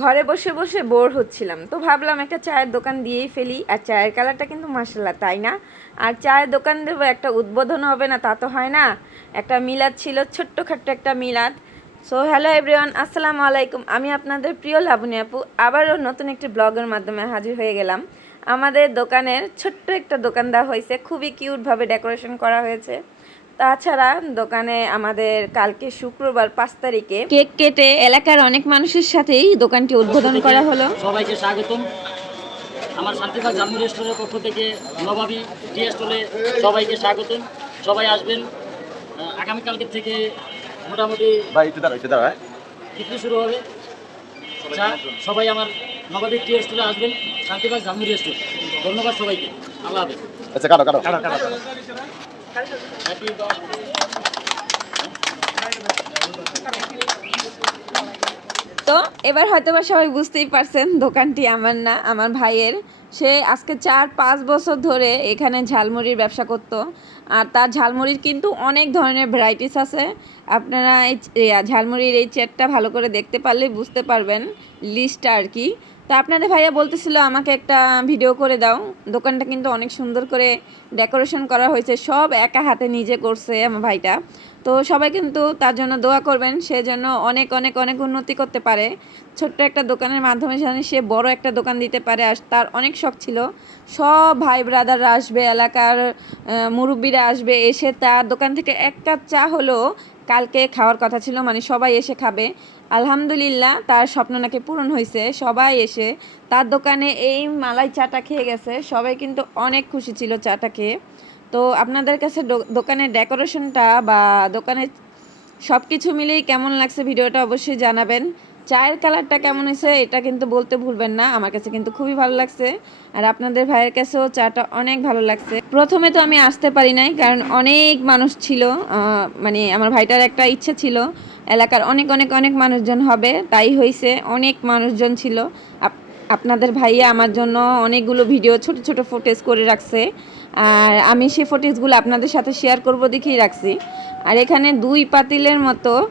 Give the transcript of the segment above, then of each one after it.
ঘরে বসে বসে বোর হচ্ছিলাম। তো ভাবলাম একটা চায়ের দোকান দিয়েই ফেলি। আর চায়ের কালারটা কিন্তু মাসাল্লাহ তাই না? আর চায়ের দোকান দেবো, একটা উদ্বোধন হবে না, তা তো হয় না। একটা মিলাদ ছিল, ছোট্টখাট্ট একটা মিলাদ। সো হ্যালো এভরিওয়ান আসসালামু আলাইকুম। আমি আপনাদের প্রিয় লাবণী আপু। আবারও নতুন একটি ব্লগের মাধ্যমে হাজির হয়ে গেলাম। আমাদের দোকানের ছোট্ট একটা দোকান দেওয়া হয়েছে। খুবই কিউটভাবে ডেকোরেশন করা হয়েছে। তাছাড়া দোকানে আমাদের কালকে শুক্রবার পাঁচ তারিখে কেক কেটে এলাকার অনেক মানুষের সাথেই দোকানটি উদ্বোধন করা হলো। সবাইকে স্বাগতম। আমার শান্তিবাগ জামু রেস্টুরেন্টের পক্ষ থেকে নবাবী টি স্টলে সবাইকে স্বাগতম। সবাই আসবেন। আহ, আগামীকালকের থেকে মোটামুটি ভাই একটু দাঁড়া একটু দাঁড়া হ্যাঁ? বিক্রি শুরু হবে। চা- সবাই আমার নবাবী টি স্টলে আসবেন শান্তিবাগ জামু রেস্টুরেন্ট। ধন্যবাদ সবাইকে। আল্লাহ হাফেজ। আচ্ছা কাটো কাটো। হ্যাপি তো এবার হয়তো বা সবাই বুঝতেই পারছেন, দোকানটি আমার না, আমার ভাইয়ের। সে আজকে চার পাঁচ বছর ধরে এখানে ঝালমুড়ির ব্যবসা করতো। আর তার ঝালমুড়ির কিন্তু অনেক ধরনের ভ্যারাইটিস আছে। আপনারা এই ঝালমুড়ির এই চেটটা ভালো করে দেখতে পারলেই বুঝতে পারবেন লিস্টটা আর কি। তা আপনাদের ভাইয়া বলতেছিল আমাকে একটা ভিডিও করে দাও। দোকানটা কিন্তু অনেক সুন্দর করে ডেকোরেশন করা হয়েছে। সব একা হাতে নিজে করছে আমার ভাইটা। তো সবাই কিন্তু তার জন্য দোয়া করবেন, সে যেন অনেক অনেক অনেক উন্নতি করতে পারে। ছোট্ট একটা দোকানের মাধ্যমে যেন সে বড় একটা দোকান দিতে পারে। আর তার অনেক শখ ছিল। সব ভাই ব্রাদাররা আসবে, এলাকার মুরব্বিরা আসবে, এসে তার দোকান থেকে এক কাপ চা হলো কালকে খাওয়ার কথা ছিল। মানে সবাই এসে খাবে। আলহামদুলিল্লাহ, তার স্বপ্ন নাকি পূরণ হয়েছে সবাই এসে তার দোকানে এই মালাই চাটা খেয়ে গেছে। সবাই কিন্তু অনেক খুশি ছিল চাটা খেয়ে তো আপনাদের কাছে দোকানের ডেকোরেশনটা বা দোকানের সব কিছু মিলেই কেমন লাগছে ভিডিওটা অবশ্যই জানাবেন। চায়ের কালারটা কেমন হয়েছে, এটা কিন্তু বলতে ভুলবেন না, আমার কাছে কিন্তু খুবই ভালো লাগছে। আর আপনাদের ভাইয়ের কাছেও চাটা অনেক ভালো লাগছে। প্রথমে তো আমি আসতে পারি নাই, কারণ অনেক মানুষ ছিল মানে আমার ভাইটার একটা ইচ্ছা ছিল, এলাকার অনেক অনেক অনেক মানুষজন হবে, তাই হয়েছে অনেক মানুষজন ছিল। আপ- আপনাদের ভাইয়া আমার জন্য অনেকগুলো ভিডিও, ছোট ছোট ফুটেজ করে রাখছে। আর আমি সেই ফুটেজগুলো আপনাদের সাথে শেয়ার করব দেখেই রাখছি। আর এখানে দুই পাতিলের মতো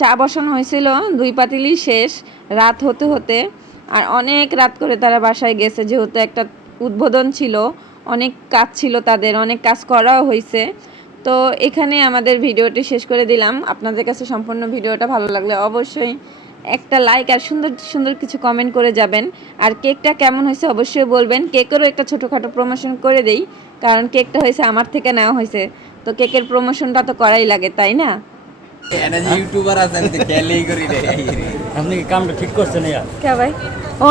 চা বসানো হয়েছিল, দুই পাতিলই শেষ, রাত হতে হতে। আর অনেক রাত করে তারা বাসায় গেছে, যেহেতু একটা উদ্বোধন ছিল, অনেক কাজ ছিল তাদের, অনেক কাজ করাও হয়েছে। তো এখানে আমাদের ভিডিওটি শেষ করে দিলাম। আপনাদের কাছে সম্পূর্ণ ভিডিওটা ভালো লাগলে অবশ্যই একটা লাইক আর সুন্দর সুন্দর কিছু কমেন্ট করে যাবেন। আর কেকটা কেমন হয়েছে অবশ্যই বলবেন। কেকেরও একটা ছোটোখাটো প্রমোশন করে দেই, কারণ কেকটা হয়েছে আমার থেকে নেওয়া হয়েছে। তো কেকের প্রমোশনটা তো করাই লাগে, তাই না? ইউটিউবার আছেন খেলেই করি আপনি কি কামটা ঠিক করছেন ইয়া কে ভাই?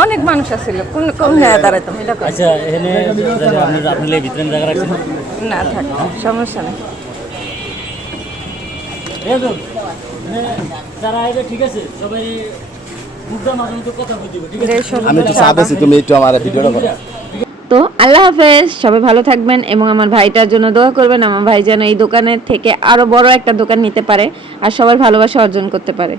অনেক মানুষ আছিল। কোন কোন জায়গায় দাঁড়াইতাম এটা আচ্ছা এখানে আপনি আপনি ভিতরে জায়গা রাখছেন? না থাক সমস্যা নেই। এই তো, যারা আইবে ঠিক আছে সবাই আছে? আমি একটু চা বেশি। তুমি একটু আমার ভিডিওটা করো। তো আল্লাহ হাফেজ, সবাই ভালো থাকবেন এবং আমার ভাইটার জন্য দোয়া করবেন। আমার ভাই যেন এই দোকানের থেকে আরও বড় একটা দোকান নিতে পারে আর সবার ভালোবাসা অর্জন করতে পারে।